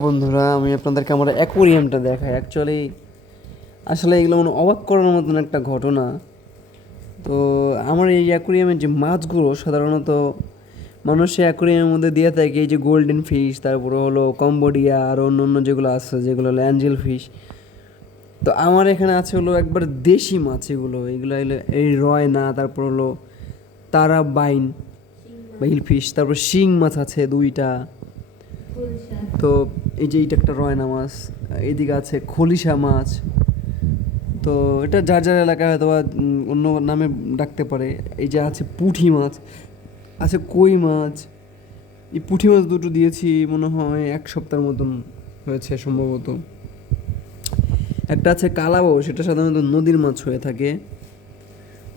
বন্ধুরা, আমি আপনাদেরকে আমার অ্যাকোরিয়ামটা দেখাই। আসলে এগুলো মানে অবাক করার মতন একটা ঘটনা। তো আমার এই অ্যাকোরিয়ামের যে মাছগুলো সাধারণত মানুষের অ্যাকোরিয়ামের মধ্যে দিয়ে থাকে, এই যে গোল্ডেন ফিশ, তারপরে হলো কম্বোডিয়া আর অন্য অন্য যেগুলো আছে, যেগুলো হলো অ্যাঞ্জেল ফিশ। তো আমার এখানে আছে হলো একবার দেশি মাছ। এগুলো হলো এই রয়না, তারপর হলো তারা বাইন বা হিল ফিশ, তারপর শিং মাছ আছে দুইটা। তো এই যে এইটা একটা রয়না মাছ, এইদিকে আছে খলিশা মাছ। তো এটা যার যার এলাকায় হয়তো বা অন্য নামে ডাকতে পারে। এই যে আছে পুঁটি মাছ, আছে কই মাছ। এই পুঁটি মাছ দুটো দিয়েছি মনে হয় 1 সপ্তাহের মতন হয়েছে সম্ভবত। একটা আছে কালাবাউ, সেটা সাধারণত নদীর মাছ হয়ে থাকে।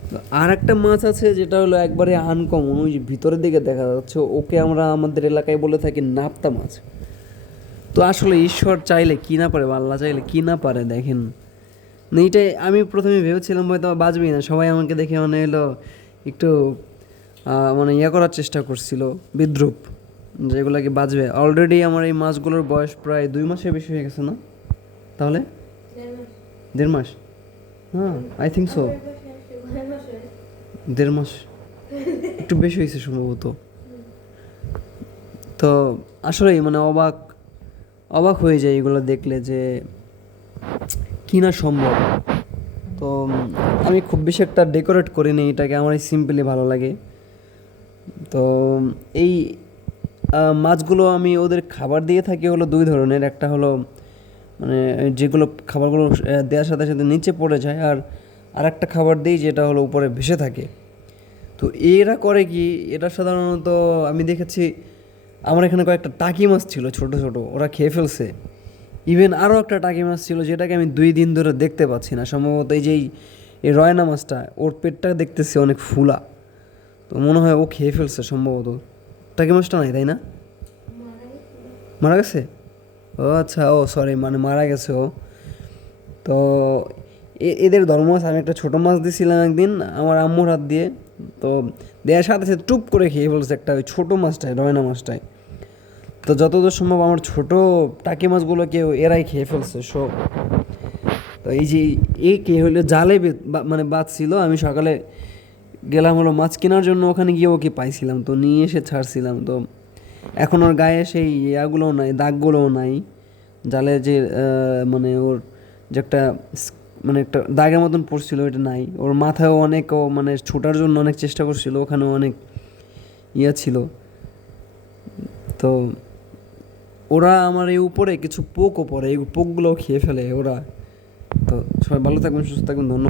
তো আর একটা মাছ আছে যেটা হলো একবারে আনকমন, ওই যে ভিতরের দিকে দেখা যাচ্ছে, ওকে আমরা আমাদের এলাকায় বলে থাকি নাপ্তা মাছ। তো আসলে ঈশ্বর চাইলে কি না পারে, বা আল্লাহ চাইলে কি না পারে দেখেন না। এইটাই আমি প্রথমে ভেবেছিলাম হয়তো বাঁচবি না, সবাই আমাকে দেখে মানে এলো একটু মানে করার চেষ্টা করছিল, বিদ্রুপ, যেগুলো কি বাঁচবে। অলরেডি আমার এই মাছগুলোর বয়স প্রায় 2 মাসের বেশি হয়ে গেছে না? তাহলে 1.5 মাস। হ্যাঁ, আই থিঙ্ক সো। 1.5 মাস, একটু বেশি হয়েছে সম্ভবত। তো আসলেই মানে অবাক অবাক হয়ে যায় এগুলো দেখলে, যে কি না সম্ভব। তো আমি খুব বেশি একটা ডেকোরেট করিনি এটাকে, আমার এই সিম্পলি ভালো লাগে। তো এই মাছগুলো আমি ওদের খাবার দিয়ে থাকি হলো 2 ধরনের। একটা হলো মানে যেগুলো খাবারগুলো দেওয়ার সাথে সাথে নিচে পড়ে যায়, আর একটা খাবার দিই যেটা হলো উপরে ভেসে থাকে। তো এরা করে কি, এটা সাধারণত আমি দেখেছি আমার এখানে কয়েকটা টাকি মাছ ছিল ছোট ছোট, ওরা খেয়ে ফেলছে। ইভেন আরও একটা টাকি মাছ ছিল যেটাকে আমি 2 দিন ধরে দেখতে পাচ্ছি না। সম্ভবত এই রয়না মাছটা, ওর পেটটা দেখতেছি অনেক ফুলা। তো মনে হয় ও খেয়ে ফেলছে সম্ভবত। টাকি মাছটা নাই, তাই না? মারা গেছে? ও আচ্ছা, ও সরি, মানে মারা গেছে ও। তো এদের ধর্ম আছে। আমি একটা ছোটো মাছ দিয়েছিলাম একদিন আমার আম্মুর হাত দিয়ে। তো দেওয়ার সাথে সাথে টুপ করে খেয়ে ফেলছে একটা ওই ছোটো মাছটায়, রয়না মাছটায়। তো যতদূর সম্ভব আমার ছোটো টাকি মাছগুলোকে এরাই খেয়ে ফেলছে সব। তো এই যে কে হলো জালে মানে বাঁধছিল। আমি সকালে গেলাম হলো মাছ কেনার জন্য, ওখানে গিয়ে ওকে পাইছিলাম, তো নিয়ে এসে ছাড়ছিলাম। তো এখন ওর গায়ে সেই ইয়াগুলোও নাই, দাগগুলোও নাই। জালে যে মানে ওর যে একটা মানে একটা দাগের মতন পড়ছিল, ওইটা নাই। ওর মাথায়ও অনেক, ও মানে ছোটার জন্য অনেক চেষ্টা করছিল, ওখানেও অনেক ইয়া ছিল। তো ওরা আমার এই উপরে কিছু পোকও পড়ে, এই পোকগুলোও খেয়ে ফেলে ওরা। তো সবাই ভালো থাকবেন, সুস্থ থাকবেন, ধন্যবাদ।